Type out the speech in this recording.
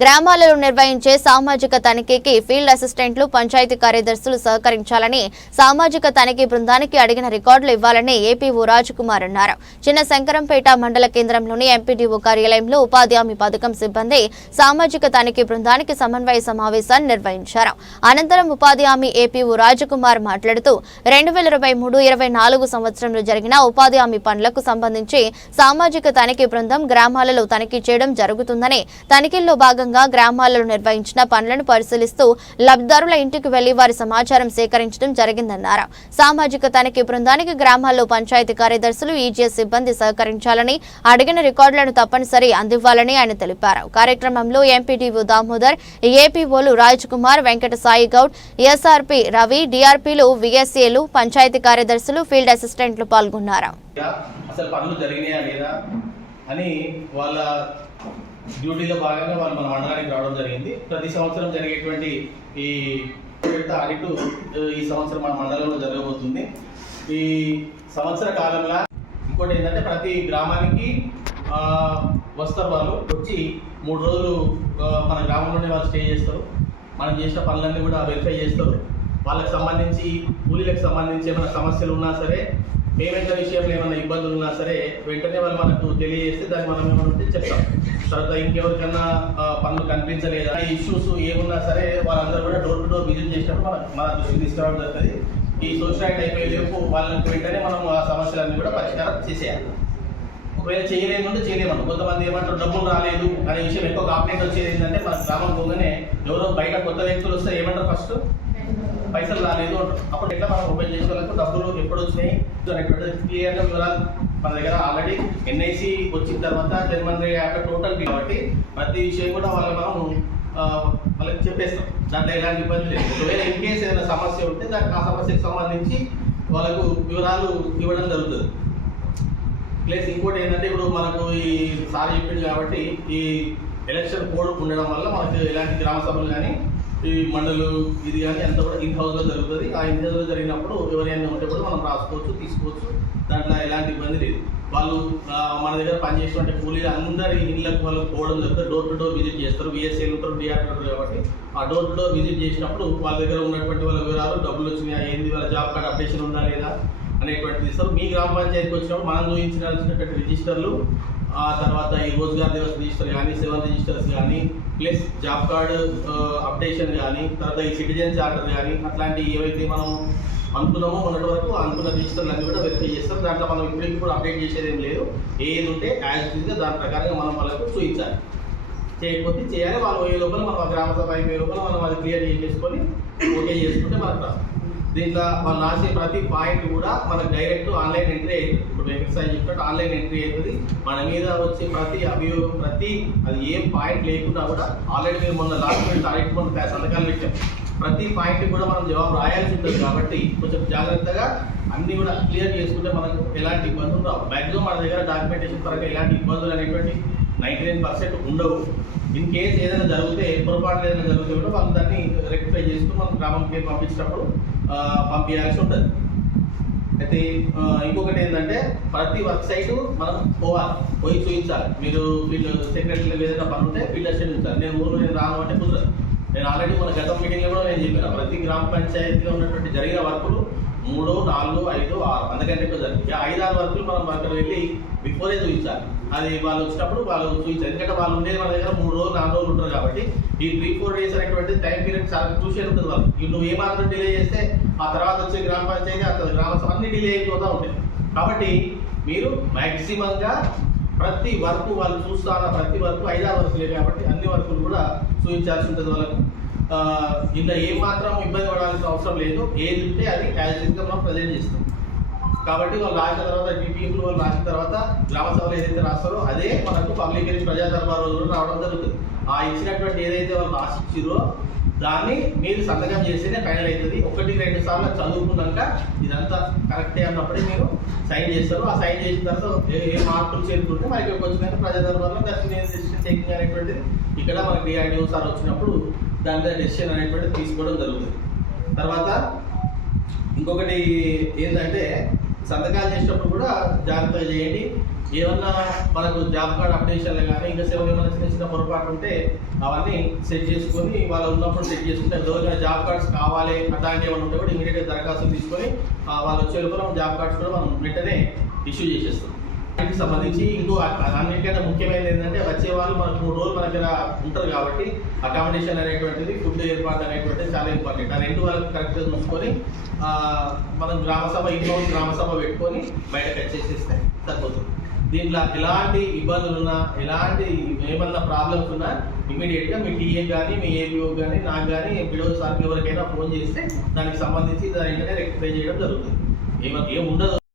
గ్రామాలలో నిర్వహించే సామాజిక తనిఖీకి ఫీల్డ్ అసిస్టెంట్లు, పంచాయతీ కార్యదర్శులు సహకరించాలని, సామాజిక తనిఖీ బృందానికి అడిగిన రికార్డులు ఇవ్వాలని ఏపీఓ రాజకుమార్ అన్నారు. చిన్న శంకరంపేట మండల కేంద్రంలోని ఎంపీడీఓ కార్యాలయంలో ఉపాధి హామీ పథకం సిబ్బంది సామాజిక తనిఖీ బృందానికి సమన్వయ సమావేశాన్ని నిర్వహించారు. అనంతరం ఉపాధి హామీ ఏపీఓ రాజకుమార్ మాట్లాడుతూ 2023-24 సంవత్సరంలో జరిగిన ఉపాధి హామీ పనులకు సంబంధించి సామాజిక తనిఖీ బృందం గ్రామాలలో తనిఖీ చేయడం జరుగుతుందని, తనిఖీల్లో భాగంగా గ్రామాలలో నిర్వహించిన పనులను పరిశీలిస్తూ లబ్ధిదారుల ఇంటికి వెళ్లి వారి సమాచారం సేకరించడం జరిగిందన్నారు. సామాజిక తనిఖీ బృందానికి గ్రామాల్లో పంచాయతీ కార్యదర్శులు, ఈజీఎస్ సిబ్బంది సహకరించాలని, అడిగిన రికార్డులను తప్పనిసరి అందివ్వాలని ఆయన తెలిపారు. కార్యక్రమంలో ఎంపీడీఓ దామోదర్, ఏపీఓలు రాజ్కుమార్, వెంకట సాయి గౌడ్, ఎస్ఆర్పి రవి, డిఆర్పీలు, విఎస్ఏలు, పంచాయతీ కార్యదర్శులు, ఫీల్డ్ అసిస్టెంట్లు పాల్గొన్నారు. అసలు పనులు జరిగినాయా లేదా అని వాళ్ళ డ్యూటీలో భాగంగా వాళ్ళు మన మండలానికి రావడం జరిగింది. ప్రతి సంవత్సరం జరిగేటువంటి ఈ ఆడిట్ ఈ సంవత్సరం మన మండలంలో జరగబోతుంది. ఈ సంవత్సర కాలంలో ఇంకోటి ఏంటంటే ప్రతి గ్రామానికి వస్తారు. వాళ్ళు వచ్చి 3 రోజులు మన గ్రామంలోనే వాళ్ళు స్టే చేస్తారు. మనం చేసిన పనులన్నీ కూడా వెరిఫై చేస్తారు. వాళ్ళకి సంబంధించి కూలీలకు సంబంధించి ఏమైనా సమస్యలు ఉన్నా సరే, పేమెంట్ విషయంలో ఏమైనా ఇబ్బందులు ఉన్నా సరే వెంటనే వాళ్ళు మనకు తెలియజేస్తే దాన్ని మనం ఏమంటే చెప్తాం. తర్వాత ఇంకెవరికన్నా పనులు కనిపించలేదా, ఇష్యూస్ ఏమున్నా సరే వాళ్ళందరూ కూడా డోర్ టు డోర్ విజిట్ చేసినప్పుడు మన దృష్టికి తీసుకురావడం జరుగుతుంది. ఈ సోషల్ యాక్ట్ అయిపోయేలోపు వాళ్ళకి వెంటనే మనం ఆ సమస్యలన్నీ కూడా పరిష్కారం చేసేయాలి. ఒకవేళ చేయలేము చేయలేమను. కొంతమంది ఏమంటారు డబ్బులు రాలేదు అనే విషయం ఎక్కువ కంప్లైంట్ వచ్చేది ఏంటంటే మన గ్రామం పోగానే ఎవరో బయట కొత్త వ్యక్తులు వస్తే ఏమంటారు, ఫస్ట్ పైసలు రాలేదు అంటారు. అప్పుడు ఎట్లా మనం ఓపెన్ చేసే వాళ్ళకు డబ్బులు ఎప్పుడు వచ్చినాయి అనేటువంటి క్లియర్గా వివరాలు మన దగ్గర ఆల్రెడీ ఎన్ఐసి వచ్చిన తర్వాత జన్మన్ యాప్ టోటల్ కాబట్టి ప్రతి విషయం కూడా మనం వాళ్ళకి చెప్పేస్తాం. దాంట్లో ఎలాంటి ఇబ్బంది లేదు. ఒకవేళ ఇన్ కేసు ఏదైనా సమస్య ఉంటే దానికి ఆ సమస్యకు సంబంధించి వాళ్ళకు వివరాలు ఇవ్వడం జరుగుతుంది. ప్లస్ ఇంకోటి ఏంటంటే ఇప్పుడు మనకు ఈ సార్ చెప్పింది కాబట్టి ఈ ఎలక్షన్ కోడ్ ఉండడం వల్ల మనకు ఎలాంటి గ్రామ సభలు కానీ ఈ మండలు ఇది కానీ అంతా కూడా ఇన్ హౌస్లో జరుగుతుంది. ఆ ఇన్ హౌస్లో జరిగినప్పుడు ఎవరైనా ఉంటే కూడా మనం రాసుకోవచ్చు, తీసుకోవచ్చు. దాంట్లో ఎలాంటి ఇబ్బంది లేదు. వాళ్ళు మన దగ్గర పనిచేసేటువంటి కూలీలు అందరి ఇళ్ళకు వాళ్ళు పోవడం జరుగుతుంది. డోర్ టు డోర్ విజిట్ చేస్తారు. విఎస్ఏలు ఉంటారు, డిఆర్ ఉంటారు కాబట్టి ఆ డోర్ టు డోర్ విజిట్ చేసినప్పుడు వాళ్ళ దగ్గర ఉన్నటువంటి వాళ్ళ వివరాలు, డబ్బులు వచ్చినాయా, ఏంది, వాళ్ళ జాబ్ కార్డ్ అప్డేషన్ ఉందా లేదా అనేటువంటిది ఇస్తారు. మీ గ్రామ పంచాయతీకి వచ్చినప్పుడు మనం చూపించాల్సినటువంటి రిజిస్టర్లు, ఆ తర్వాత ఈ రోజ్గార్ దివస్ రిజిస్టర్ కానీ, 7 రిజిస్టర్స్ కానీ, ప్లస్ జాబ్ కార్డు అప్డేషన్ కానీ, తర్వాత ఈ సిటిజన్ చార్టర్ కానీ, అట్లాంటి ఏవైతే మనం అనుకున్నామో మొన్నటి వరకు అనుకున్న రిజిస్టర్లు అన్నీ కూడా వెరిఫై చేస్తాం. దాంట్లో మనం ఇప్పుడు అప్డేట్ చేసేది ఏం లేదు. ఏది ఉంటే యాజ్ గా దాని ప్రకారంగా మనం వాళ్ళకు చూపించాలి. చేయకపోతే చేయాలి. వాళ్ళు ఏ లోపల మనం గ్రామ సభ అయిపోయే లోపల మనం అది క్లియర్ చేసుకొని ఓకే చేసుకుంటే మనకు రాదు. దీంట్లో వాళ్ళు రాసే ప్రతి పాయింట్ కూడా మనకు డైరెక్ట్ ఆన్లైన్ ఎంట్రీ అవుతుంది. ఇప్పుడు వెంకట సాయి చెప్పినట్టు ఆన్లైన్ ఎంట్రీ అవుతుంది. మన మీద వచ్చే ప్రతి అభియోగం, అది ఏం పాయింట్ లేకుండా కూడా ఆల్రెడీ మేము మొన్న లాస్ట్ మినిట్ ఆడిట్ మొన్న సంతకాలు పెట్టాం. ప్రతి పాయింట్ కూడా మనం జవాబు రాయాల్సి ఉంటుంది కాబట్టి కొంచెం జాగ్రత్తగా అన్ని కూడా క్లియర్ చేసుకుంటే మనకు ఎలాంటి ఇబ్బందులు రావు. మ్యాక్సిమం మన దగ్గర డాక్యుమెంటేషన్ పరంగా ఎలాంటి ఇబ్బందులు అనేటువంటి 99% ఉండవు. ఇన్ కేసు ఏదైనా జరిగితే, పొరపాట్లు ఏదైనా జరిగితే కూడా వాళ్ళు దాన్ని రెక్టిఫై చేసుకుని మనం గ్రామంకి పంపించినప్పుడు పంపించాల్సి ఉంటుంది. అయితే ఇంకొకటి ఏంటంటే ప్రతి వర్క్ సైట్ మనం పోయి చూపించాలి. మీరు వీళ్ళు సెక్రటరీలు ఏదైనా పని ఉంటే ఫీల్డ్ అసిస్టెంట్ ఉంచాలి. నేను రాను అంటే కుదరదు. నేను ఆల్రెడీ మన గత మీటింగ్లో కూడా నేను చెప్పాను, ప్రతి గ్రామ పంచాయతీలో ఉన్నటువంటి జరిగిన వర్కులు 3, 4, 5, 6 అంతకంటే ఎక్కువ జరిగింది. 5-6 వర్కులు మనం అక్కడ వెళ్ళి బిఫోరే చూపించాలి. అది వాళ్ళు వచ్చినప్పుడు వాళ్ళు చూపించాలి. ఎందుకంటే వాళ్ళు ఉండేది మన దగ్గర 3 రోజులు 4 రోజులు ఉంటారు కాబట్టి ఈ 3-4 డేస్ అనేటువంటి టైం పీరియడ్ చాలా క్రూషియల్ ఉంటుంది. వాళ్ళు నువ్వు ఏమాత్రం డిలే చేస్తే ఆ తర్వాత వచ్చే గ్రామ పంచాయతీ, ఆ గ్రామ సభ అన్ని డిలే అయిపోతూ ఉంటాయి. కాబట్టి మీరు మ్యాక్సిమంగా ప్రతి వర్క్ వాళ్ళు చూస్తారా, ప్రతి వర్క్ 5-6 వర్కులే కాబట్టి అన్ని వర్కులు కూడా చూపించాల్సి ఉంటుంది వాళ్ళకు. ఇలా ఏమాత్రం ఇబ్బంది పడాల్సిన అవసరం లేదు. ఏది ఉంటే అది యాజ్ గా మనం ప్రజెంట్ చేస్తాం. కాబట్టి వాళ్ళు రాసిన తర్వాత పీపీఎంలు వాళ్ళు రాసిన తర్వాత గ్రామ సభలు ఏదైతే రాస్తారో అదే మనకు పబ్లిక్ హెల్త్ ప్రజా దర్బార్ రోజులు రావడం జరుగుతుంది. ఆ ఇచ్చినటువంటి ఏదైతే వాళ్ళు రాసిచ్చిరో దాన్ని మీరు సంతకం చేస్తేనే ఫైనల్ అవుతుంది. 1-2 సార్లు చదువుకున్నాక ఇదంతా కరెక్టే అన్నప్పుడే మీరు సైన్ చేస్తారు. ఆ సైన్ చేసిన తర్వాత ఏ మార్పులు చేరుకుంటే మనకి వచ్చిన ప్రజా దర్బార్లో దాన్ని డెసిషన్ టేకింగ్ అనేటువంటిది ఇక్కడ మనకి డిఆర్డిఓ సార్ వచ్చినప్పుడు దాని మీద డెసిషన్ అనేటువంటిది తీసుకోవడం జరుగుతుంది. తర్వాత ఇంకొకటి ఏంటంటే సంతకాలు చేసేటప్పుడు కూడా జాగ్రత్తగా చేయండి. ఏమన్నా మనకు జాబ్ కార్డ్ అప్డేషన్లు కానీ ఇంకా ఏమైనా చిన్న చిన్న పొరపాటు ఉంటే అవన్నీ సెట్ చేసుకొని వాళ్ళు ఉన్నప్పుడు సెట్ చేసుకుంటే ఎవరికైనా జాబ్ కార్డ్స్ కావాలి అట్లాంటివి ఏమైనా ఉంటే కూడా ఇమీడియట్గా దరఖాస్తులు తీసుకొని వాళ్ళు వచ్చే లోపల జాబ్ కార్డ్స్ కూడా మనం వెంటనే ఇష్యూ చేసేస్తాం. దానికి సంబంధించి ఇంకో అన్నిటికైనా ముఖ్యమైనది ఏంటంటే వచ్చే వాళ్ళు మనకు 3 రోజులు మన దగ్గర ఉంటారు కాబట్టి అకామిడేషన్ అనేటువంటిది, ఫుడ్ ఏర్పాటు అనేటువంటిది చాలా ఇంపార్టెంట్. ఆ 2 వాళ్ళకి కరెక్ట్గా చూసుకొని మనం గ్రామసభ ఇంట్లో గ్రామసభ పెట్టుకొని బయటకు వచ్చేసేస్తే సరిపోతుంది. దీంట్లో ఎలాంటి ఇబ్బందులు ఉన్నా, ఎలాంటి ఏమన్నా ప్రాబ్లమ్స్ ఉన్నా ఇమీడియట్గా మీ టీఏ కానీ, మీ ఏపీఓ కానీ, నాకు కానీ, ఎంపీడో సార్కి ఎవరికైనా ఫోన్ చేస్తే దానికి సంబంధించి దాని వెంటనే రెక్టిఫై చేయడం జరుగుతుంది. ఏముండదు.